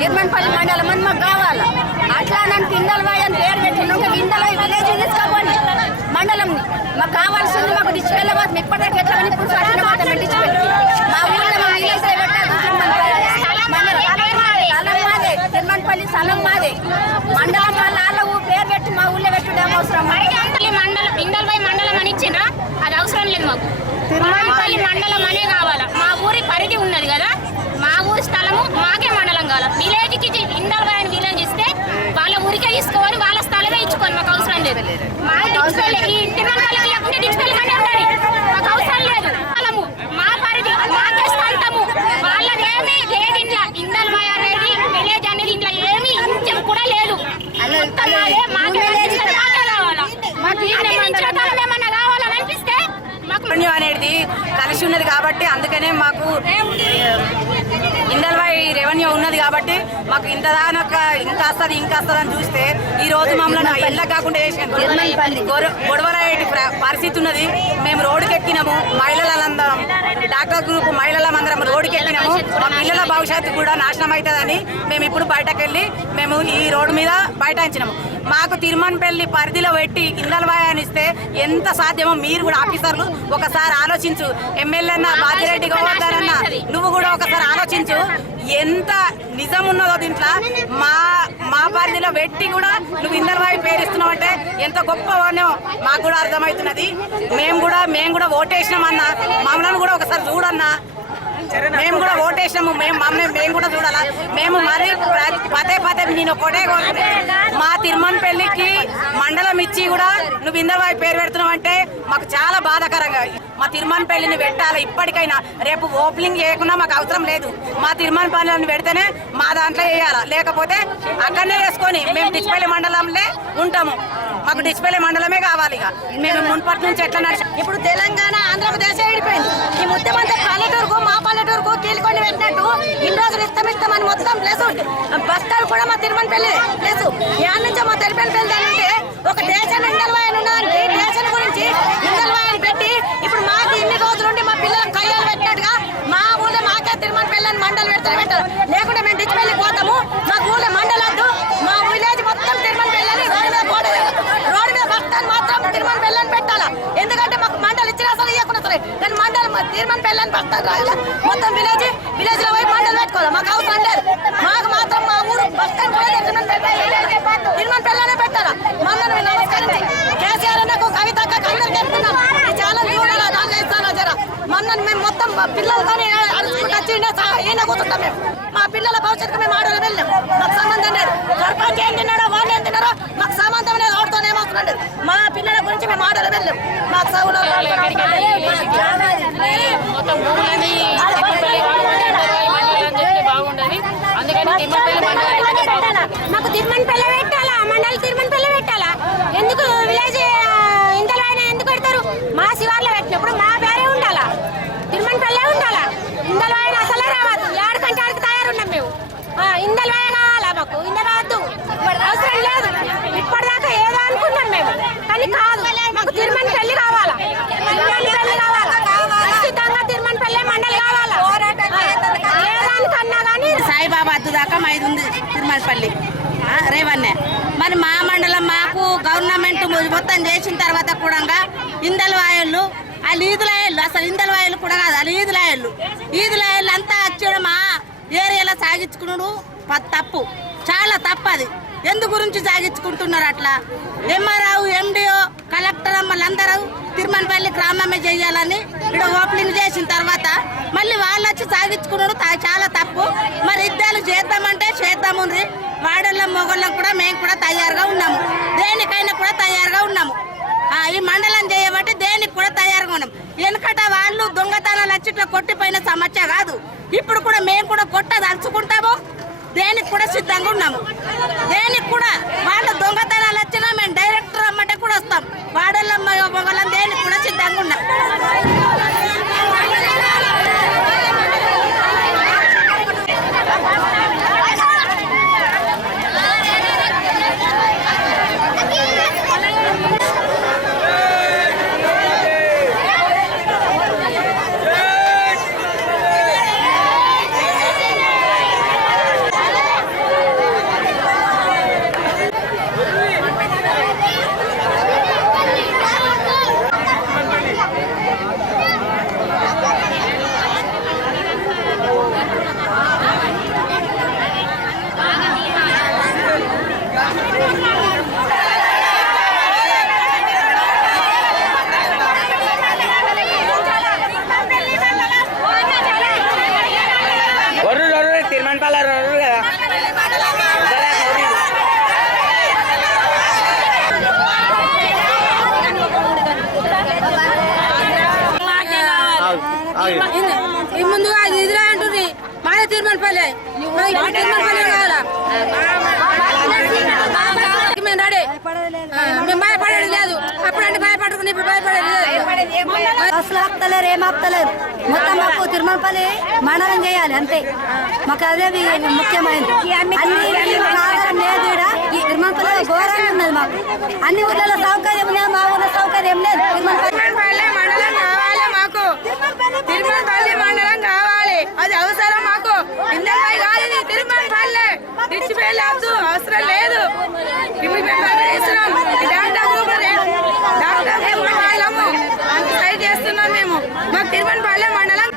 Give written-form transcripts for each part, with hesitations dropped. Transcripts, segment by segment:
నిర్మన్పల్లి మండలం అని మాకు కావాలి. అట్లా నన్ను కిందలవాయి అని పేరు పెట్టిన కిందలవాయి విలేజ్ తీసుకోవాలి మండలం మాకు కావాల్సింది. మాకు డిస్పెళ్ళవచ్చు ఇప్పటిదాకా ఎట్లా ఇప్పుడు డిస్పెల్ మా ఊళ్ళో మా విలేజ్ మాదే నిర్మన్పల్లి స్థలం మాదే మండలం వాళ్ళ పేరు పెట్టి మా ఊళ్ళో పెట్టుడే అవసరం. మండలం కిందలవాయి మండలం అని ఇచ్చిండ్రా అది అవసరం లేదు మాకు. తిరుమలపల్లి మండలం అనే కావాలా. మా ఊరి పరిధి ఉన్నది కదా, మా ఊరి స్థలము మాకే మండలం కావాలి. విలేజ్కి ఇందల్వాయి అని విలేజ్ ఇస్తే వాళ్ళ ఊరికే తీసుకోవాలి, వాళ్ళ స్థలమే ఇచ్చుకోవాలి. మాకు అవసరం లేదు. మా డిజిటల్ ఈ తిరుమలపల్లి లేకుంటే డిజిటల్ గానే ఉండాలి. మాకు అవసరం లేదు. స్థలము మా పరిధి మాకే స్థలము. వాళ్ళదేమీ లేదు. ఇంట్లో ఇందల్వాయి అనేది విలేజ్ అనేది ఇంట్లో ఏమీ ఇంచం కూడా లేదు. మాకే కావాలా. మాకు ఏమన్నా కావాలని అనిపిస్తే అనేది కలిసి ఉన్నది కాబట్టి అందుకనే మాకు ఇందల్వాయి రెవెన్యూ ఉన్నది కాబట్టి మాకు ఇంతదానొక్క ఇంకా వస్తుంది అని చూస్తే ఈ రోజు మమ్మల్ని ఇళ్ళ కాకుండా చేసాను. గొడవలయ్యే పరిస్థితి ఉన్నది. మేము రోడ్డుకి ఎక్కినాము, మహిళలందరం డాక్టర్ గ్రూప్ మహిళలందరం రోడ్డుకి ఎక్కినాము. మా పిల్లల భవిష్యత్తు కూడా నాశనం అవుతుందని మేము ఇప్పుడు బయటకు వెళ్ళి మేము ఈ రోడ్డు మీద బైఠాయించినాము. మాకు తిరుమన్పల్లి పరిధిలో పెట్టి ఇందల్వాయి అని ఇస్తే ఎంత సాధ్యమో మీరు కూడా ఆఫీసర్లు ఒకసారి ఆలోచించు. ఎమ్మెల్యే అన్న బాజిరెడ్డి గోవర్ధన్ నువ్వు కూడా ఒకసారి ఆలోచించు. ఎంత నిజం ఉన్నదో దీంట్లో. మా పరిధిలో పెట్టి కూడా నువ్వు ఇందల్వాయి పేరిస్తున్నావు అంటే ఎంత గొప్పవానో మాకు కూడా అర్థమవుతున్నది. మేము కూడా ఓటేసినామన్నా, మమ్మల్ని కూడా ఒకసారి చూడన్నా. మేము కూడా ఓటేసినాము, మేము కూడా చూడాలా. మేము మరి పదే నేను ఒకటే మా తిరుమన్పల్లికి మండలం ఇచ్చి కూడా నువ్వు ఇందల్వాయి పేరు పెడుతున్నావు అంటే మాకు చాలా బాధాకరంగా. మా తిరుమన్పల్లిని పెట్టాలి ఇప్పటికైనా. రేపు ఓపెనింగ్ చేయకుండా మాకు అవసరం లేదు. మా తిరుమన్పల్లిని పెడితేనే మా దాంట్లో వేయాలా, లేకపోతే అక్కడనే వేసుకొని మేము డిచ్పల్లి మండలంలో ఉంటాము. మాకు డిచ్పల్లి మండలమే కావాలి. ఇక మేము మున్పటి నుంచి ఎట్లా నడిచి ఇప్పుడు తెలంగాణ ఆంధ్రప్రదేశ్ వెళ్ళిపోయింది. ఈ ముఖ్యమంత్రి పల్లెటూరుకు మా పల్లెటూరుకు కీలుకొని పెట్టినట్టు ఇన్ని రోజులు ఇస్తామని మొత్తం ప్లేస్ బస్తాలు కూడా మా తిరుమన్పల్లి ప్లేస్ యాడ్ నుంచో మా తిరుమన్పల్లి అంటే ఒక దేశం ఇందల్వాయి ఉన్నదానికి దేశం గురించి ఇందల్వాయి పెట్టి ఇప్పుడు మాకు ఇన్ని రోజుల నుండి మా పిల్లలకు కయ్యాలు పెట్టినట్టుగా మా ఊళ్ళో మాకే తిరుమన్పల్లి అని మండలి పెట్టారు. లేకుంటే మేము డిచ్పల్లి పోతాము. మా ఊళ్ళో మండలద్దు. మా విలేజ్ మొత్తం తిరుమన్పల్లి అని రోడ్డు మీద బస్తాలు మాత్రం తిరుమన్పల్లి అని పెట్టాలా. ఎందుకంటే మాకు మండలి ఇచ్చిన అసలు ఇవ్వకుండా సరే కానీ మండలి తిరుమన్పల్లి అని బస్తాలు రాయాలి. మొత్తం విలేజ్ లో పోయి మండలి పెట్టుకోవాలి. మాకు అవసరం లేదు. మాకు మాత్రం మా ఊరు బస్తాలు కూడా తిరుమన్పల్లి అనే పెట్టాలా. మమ్మల్ని నమస్కరించి కేసీఆర్ అన్నకు కవితకు అందరికి చెప్తున్నాం. ఈ ఛానల్ చూడాలా, దాంట్లో ఇస్తానా జర మమ్మల్ని మేము మొత్తం పిల్లలు కానీ అరుచుకుంటూ ఈయన కూర్చుంటాం. మేము మా పిల్లల భవిష్యత్తు మేము ఆడలు వెళ్ళాం. మాకు సంబంధం లేదు. సర్పంచ్ ఏం తిన్నాడో వాళ్ళు ఏం తిన్నారో మాకు సంబంధం లేదు. ఆడుతోనే ఏమవసరం లేదు. మా పిల్లల గురించి మేము ఆడలు వెళ్ళాం. మాకు సౌలు మాకు తిరుమన్పల్లి పెట్టాలా, మండలి తిరుమన్పల్లి పెట్టాలా. ఎందుకు విలేజ్ ఇందల్వాయి ఎందుకు పెడతారు? మా శివార్లో పెట్టినప్పుడు మా పేరే ఉండాలా, తిరుమన్పల్లి ఉండాలా. ఇందల్వాయి అసలే రావద్దు. ఏడకంటే ఆడికి తయారున్నాం మేము. ఇందల్వాయి కావాలా మాకు. ఇందలవద్దు, అవసరం లేదు. ఇప్పటిదాకా ఏదో అనుకున్నాం మేము కానీ కాదు. మాకు తిరుమన్పల్లి కావాలా, తిరుమన్పల్లి కావాలా. ఖచ్చితంగా తిరుమన్పల్లి మండలి కావాలా. ఏదానికన్నా కానీ సాయిబాబా అద్దు దాకా మైదు ఉంది తిరుమలపల్లి రేవన్నే. మరి మా మండలం మాకు గవర్నమెంట్ మొత్తం చేసిన తర్వాత కూడా ఇందల్వాయళ్ళు వాళ్ళు ఈదులాయళ్ళు, అసలు ఇందల్వాయళ్ళు కూడా కాదు వాళ్ళు ఈదులాయళ్ళు అంతా వచ్చి మా ఏరియాలో సాగించుకున్నాడు. తప్పు, చాలా తప్పు. అది ఎందు గురించి సాగించుకుంటున్నారు అట్లా? ఎంఆర్ఓ, ఎండిఓ, కలెక్టర్ వాళ్ళందరూ తిరుమలపల్లి గ్రామమే చేయాలని ఇక్కడ ఓపెనింగ్ చేసిన తర్వాత మళ్ళీ వాళ్ళు వచ్చి సాగించుకున్నాడు. చాలా తప్పు. మరి ఇద్దరు చేద్దామంటే చేద్దాముంది. వాడళ్ళ మొగళ్ళం కూడా మేము కూడా తయారుగా ఉన్నాము. దేనికైనా కూడా తయారుగా ఉన్నాము. ఈ మండలం చేయబట్టి దేనికి కూడా తయారుగా ఉన్నాం. వెనకట వాళ్ళు దొంగతనాలు వచ్చి ఇట్లా కొట్టిపోయిన సమస్య కాదు. ఇప్పుడు కూడా మేము కూడా కొట్టదలుచుకుంటాము. దేనికి కూడా సిద్ధంగా ఉన్నాము. దేనికి కూడా వాళ్ళు దొంగతనాలు వచ్చినా మేము డైరెక్టర్ రమ్మంటే కూడా వస్తాం. వాడళ్ళ మొగళ్ళం దేనికి కూడా సిద్ధంగా ఉన్నాం. మేము భయపడేది లేదు. అప్పుడంటే భయపడుకుని ఇప్పుడు భయపడేది లేదు. అసలు ఆపుతలేరు, ఏం ఆపుతలేరు. మొత్తం మాకు తిరుమలపల్లి మండలం చేయాలి అంతే. మాకు అదే ముఖ్యమైనది. అన్ని ఆధారం లేదు. ఈ తిరుమలపల్లి ఘోరంగా ఉన్నది. మాకు అన్ని ఊర్లలో సౌకర్యం ఉన్నాయి, మా ఊర్లో సౌకర్యం లేదు. తిరుమలపల్లి మండలం కావాలి మాకు. తిరుమలపల్లి మండలం కావాలి, అది అవసరం మాకు. ఇందల్పై కాదు, తిరుమలపల్లి విడిచిపోయేలేదు, అవసరం లేదు. ఇప్పుడు మేము ప్రకటిస్తున్నాం. సైడ్ చేస్తున్నాం మేము. మాకు తిరుమలపల్లి మండలం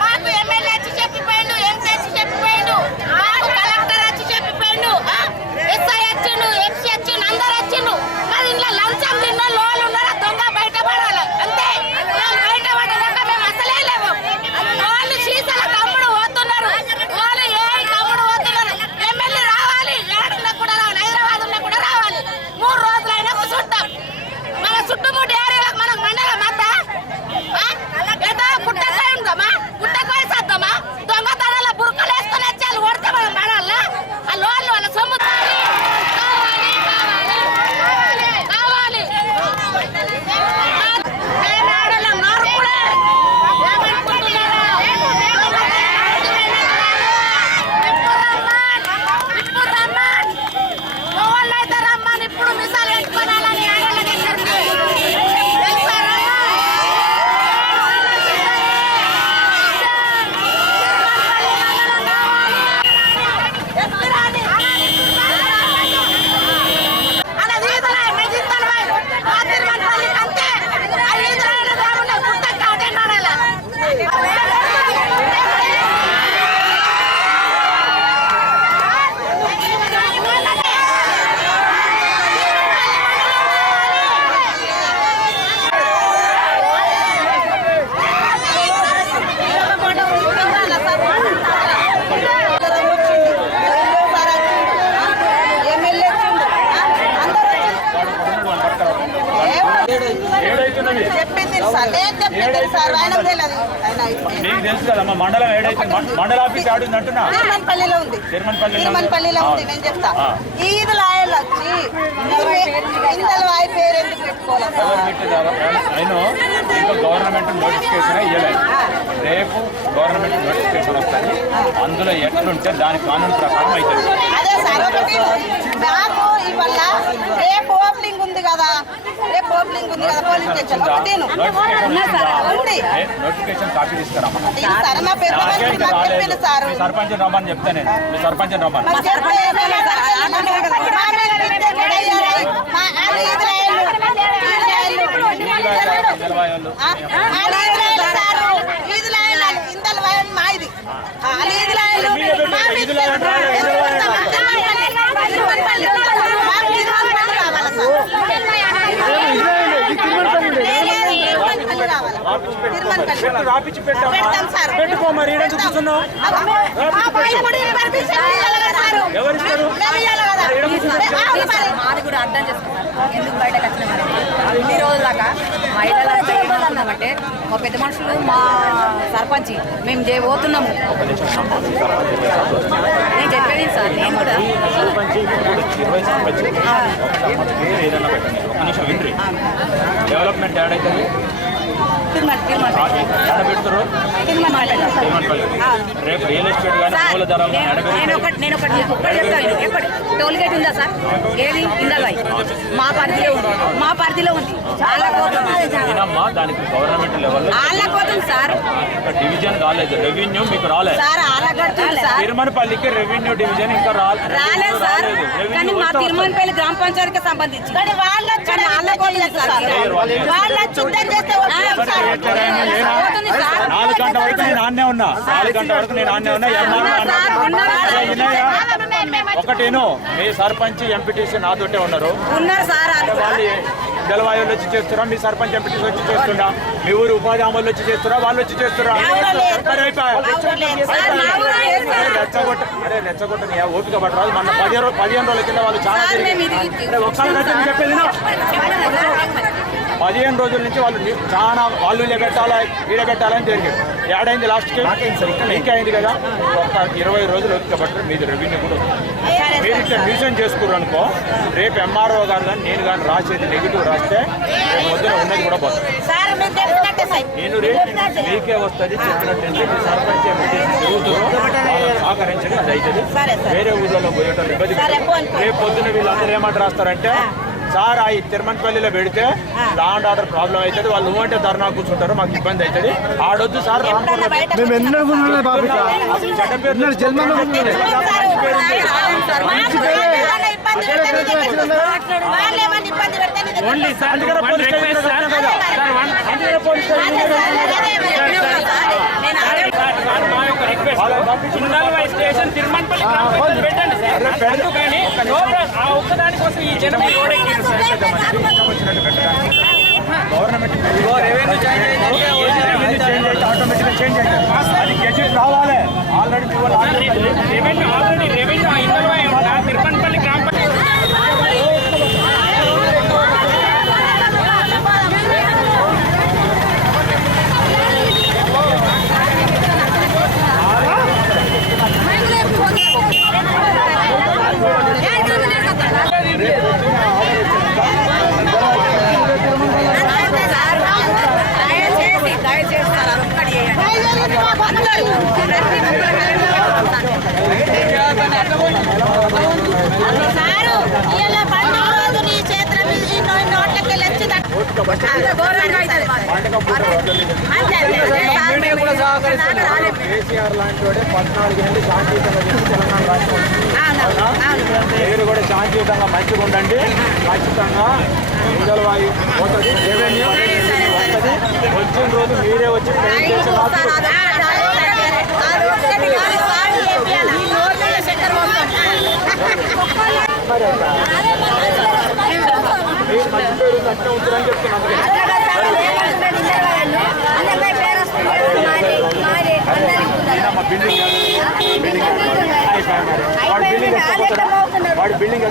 మాకు ఎమ్మెల్యే వచ్చి చెప్పిపోయిండు, ఎంపీ వచ్చి చెప్పిపోయిండు, మాకు కలెక్టర్ వచ్చి చెప్పిపోయిండు, ఎస్ఐ వచ్చిండు, ఎంసీ వచ్చిండు, అందరు వచ్చిండు. మరి ఇంట్లో లంచం తిన్న లోలు ఉన్నారా, దొంగ బయటపడాలి అంతే. బయటపడ్డాక మేము అసలే లేవు. వాళ్ళు సీసాల కమ్ముడు పోతున్నారు, వాళ్ళు ఏ కమ్ముడు పోతున్నారు. ఎమ్మెల్యే రావాలి, ఏడున్నా కూడా రావాలి, హైదరాబాద్ ఉన్నా కూడా రావాలి. 3 రోజులైనా కూర్చుంటాం. మన చుట్టుముట్టు ఏరియాలకు మనం మండలం అంతా ఏదో పుట్టకాయ ఉందమ్మా, పుట్టకాయ సద్దమ్మా, దొంగతనాల బుర్కలు వేసుకొని వచ్చి కొడితే మనం పడాల. ఆ లోన్లు వాళ్ళ సొమ్ము కావాలి కావాలి కావాలి. మేమాడలం నరుకుడే ఇప్పుడు రమ్మన్ అయితే రమ్మని ఇప్పుడు మిసాలు పెట్టుకోవాలని ఆడల దగ్గరికి నీకు తెలుసు కదమ్మా మండలం ఏడైతే మండల ఆఫీస్ ఆడింది అంటున్నా తిరుమలపల్లిలో ఉంది. తిరుమలపల్లిలో ఉంది. నేను చెప్తా. ఈదుల ఆయన వచ్చి ఇందల్వాయి పేరు ఎందుకు పెట్టుకోవాలి? నేను ఇంకా గవర్నమెంట్ నోటిఫికేషన్ ఇవ్వలేదు. రేపు గవర్నమెంట్ నోటిఫికేషన్ వస్తుంది. అందులో ఎట్లుంటే దాని కానూన్ ప్రకారం అవుతుంది. అదే సార్, ఒకటి నాకు ఇవల్ల రేపు ఓపెనింగ్ ఉంది కదా, రేపు ఓపెనింగ్ ఉంది కదా పోలీస్ స్టేషన్. ఒకటేను ఉంది. Notification copy తీసుకురామా. సార్ మా పెద్ద మనిషి నాకు చెప్పింది సార్. మీ సర్పంచ్ రమ్మని చెప్తా నేను. మీ సర్పంచ్ రమ్మని మాది రాపిచ్చి పెట్టామా పెడతాం సార్. పెట్టుకో మరి ఈడెందుకు కూర్చున్నావు ఎవరిస్తారు మాది కూడా అర్థం చేసుకుంటారు ఎందుకు బయటకు వచ్చినామని ఇన్ని రోజుల దాకా మహిళలకు ఏమవుతుందంటే మా పెద్ద మనుషులు మా సర్పంచి మేము పోతున్నాము నేను చెప్పేది సార్ నేను కూడా సర్పంచ్ ఇప్పుడు 20 సర్పంచ్ పేరు ఏదైనా పెట్టండి ఒక నిమిషం విండ్రి డెవలప్మెంట్ యాడ్ అవుతుంది ఎక్కడ పెడతారు రేపు రియల్ ఎస్టేట్ కానీ పూల ధరలు నేను ఒకటి చెప్తాను ఎప్పటి టోల్ గేట్ ఉందా సార్ ఏది ఇందల్వాయి మా పరిధిలో ఉంది చాలా ఏనమ్మా దానికి గవర్నమెంట్ లెవెల్ ఆళ్ళకోతుంది సార్ డివిజన్ కాలేదు రెవెన్యూ మీకు రాలేదు సార్ ఆళ్ళగడుతుంది సార్ తిరుమలపల్లికి రెవెన్యూ డివిజన్ ఇంకా రాలేదు సార్ కానీ మా తిరుమలపల్లి గ్రామ పంచాయతీకి సంబంధించి పోతుంది సార్ 4 గంటల వరకు నేను ఆన్నే ఉన్నా 4 గంటల వరకు నేను ఆన్నే ఉన్నా ఒకటేను మీ సర్పంచ్ ఎంపీటీసీ నాతోటే ఉన్నారు ఉన్నారు సార్ వాళ్ళు జలవాయువులు వచ్చి చేస్తురా మీ సర్పంచ్ ఎంపీటీసీ వచ్చి చేస్తున్నా మీ ఊరు ఉపాధి హామీలు వచ్చి చేస్తురా వాళ్ళు వచ్చి చేస్తురా రెచ్చగొట్టని ఓపిక పట్టరాదు మన 15 రోజుల కింద వాళ్ళు చాలా ఒకసారి చెప్పేది 15 రోజుల నుంచి వాళ్ళు చాలా వాళ్ళు పెట్టాలా పెట్టాలని జరిగింది ఏడైంది లాస్ట్కి ఇంకా అయింది కదా ఒక 20 రోజులు ఓపిక పట్టారు మీది రెవెన్యూ కూడా మీరు ఇట్లా మ్యూజియం చేసుకున్నారు అనుకో రేపు ఎంఆర్ఓ గారు కానీ నేను కానీ రాసేది నెగిటివ్ రాస్తే రేపు పొద్దున ఉన్నది కూడా పోతుంది నేను మీకే వస్తుంది చెప్పినట్టు సర్పంచ్ సహకరించండి అది అవుతుంది వేరే ఊళ్ళలో పోయేటప్పుడు ఇబ్బంది రేపు పొద్దున వీళ్ళందరూ ఏమంటారు రాస్తారంటే సార్ ఈ తిరుమలపల్లిలో పెడితే లా అండ్ ఆర్డర్ ప్రాబ్లం అవుతుంది వాళ్ళు నువ్వంటే ధర్నా కూర్చుంటారు మాకు ఇబ్బంది అవుతుంది ఆడొద్దు సార్ స్టేషన్ తిరుమలపల్లి పెట్టండి సార్ ఎందుకని ఆ ఒక్కదాని కోసం ఈ జనం గవర్నమెంట్ ఆటోమేటిక్గా చేంజ్ అవుతుంది అది గెజెట్ రావాలి ఆల్రెడీ రెవెన్యూ తిరుమలపల్లి గ్రామ కేసీఆర్ లాంటి వాడే 14 ఏళ్ళు శాంతియుతంగా చేసి తెలంగాణ రాష్ట్రం మీరు కూడా శాంతియుతంగా మంచిగా ఉండండి ఖచ్చితంగా జలవాయు పోతుంది రెవెన్యూ వస్తుంది వచ్చిన రోజు మీరే వచ్చి మీరు మంచి పేరు కట్టిన ఉంటుందని చెప్తున్నాను వాడి బిల్డింగ్